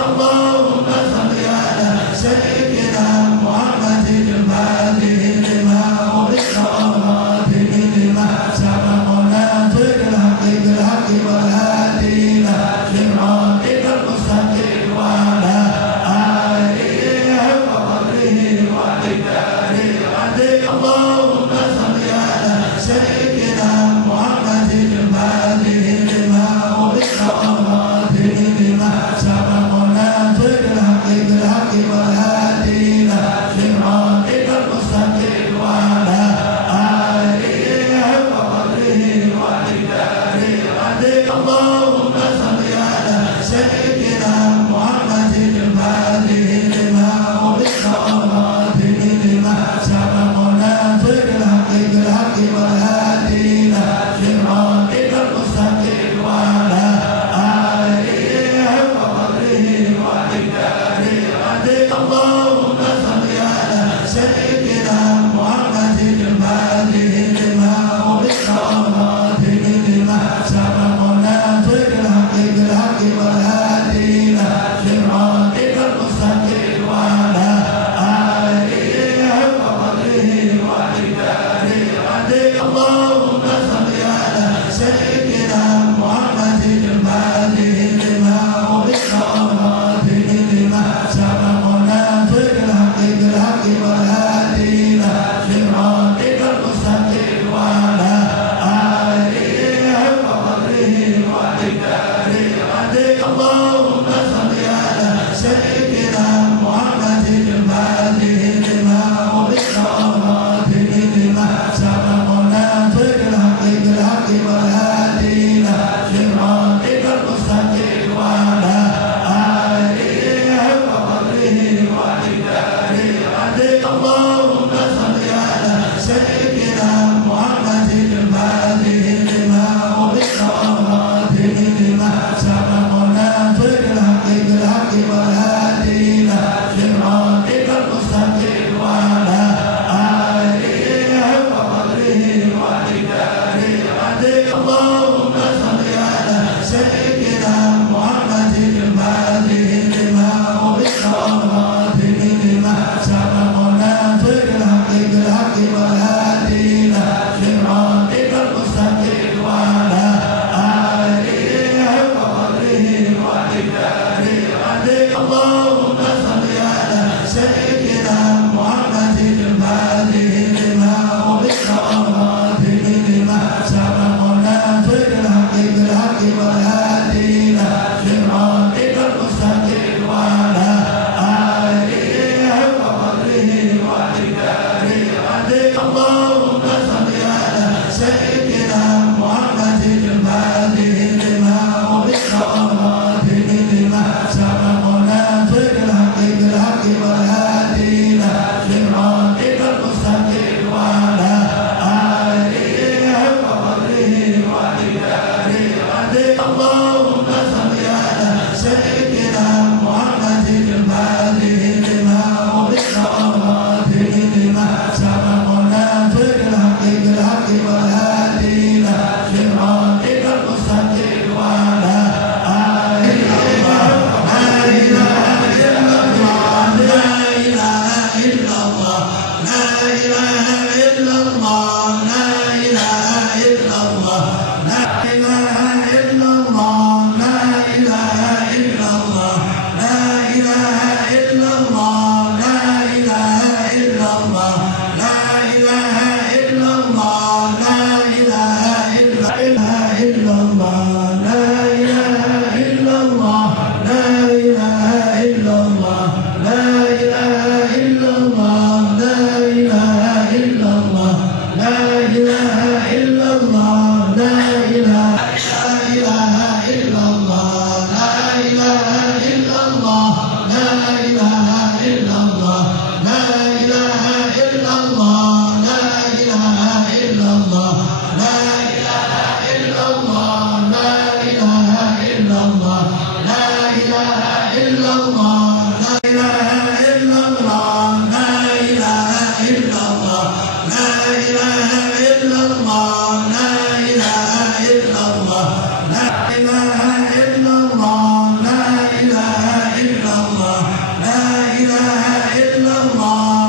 اللهم صل على سيدنا محمد الفاتح لما أغلق والخاتم لما سبق ناصر الحق بالحق والهادي إلى صراطك المستقيم وعلى آله حق قدره ومقداره العظيم. اللهم صل على سيدنا محمد الفاتح لما أغلق والخاتم لما سبق ناصر الحق بالحق والهادي إلى صراطك المستقيم وعلى آله حق قدره ومقداره العظيم. اللهم صل على سيدنا محمد الفاتح لما أغلق والخاتم لما سبق ناصر الحق بالحق والهادي إلى صراطك المستقيم وعلى آله حق قدره ومقداره العظيم. اللهم صل على سيدنا محمد الفاتح لما أغلق والخاتم لما سبق ناصر الحق بالحق والهادي إلى صراطك المستقيم وعلى آله حق قدره ومقداره العظيم. اللهم صل على سيدنا محمد الفاتح لما أغلق والخاتم لما سبق ناصر الحق بالحق والهادي إلى صراطك المستقيم وعلى آله حق قدره ومقداره العظيم. اللهم صل على سيدنا محمد الفاتح لما أغلق والخاتم لما سبق ناصر الحق بالحق والهادي إلى صراطك المستقيم وعلى آله حق قدره ومقداره العظيم. اللهم صل على سيدنا محمد الفاتح لما أغلق والخاتم لما سبق ناصر الحق بالحق والهادي إلى صراطك المستقيم وعلى آله حق قدره ومقداره العظيم. اللهم صل على سيدنا محمد الفاتح لما أغلق والخاتم لما سبق ناصر الحق بالحق والهادي إلى صراطك المستقيم وعلى آله حق قدره ومقداره العظيم. اللهم صل على سيدنا محمد الفاتح لما أغلق والخاتم لما سبق ناصر الحق بالحق والهادي إلى صراطك المستقيم وعلى آله حق قدره ومقداره العظيم. اللهم صل على سيدنا محمد الفاتح لما أغلق والخاتم لما سبق ناصر الحق بالحق والهادي إلى صراطك المستقيم وعلى آله حق قدره ومقداره العظيم. اللهم صل على سيدنا محمد الفاتح لما أغلق والخاتم لما سبق ناصر الحق بالحق والهادي إلى صراطك المستقيم وعلى آله إلا الله لا إله إلا الله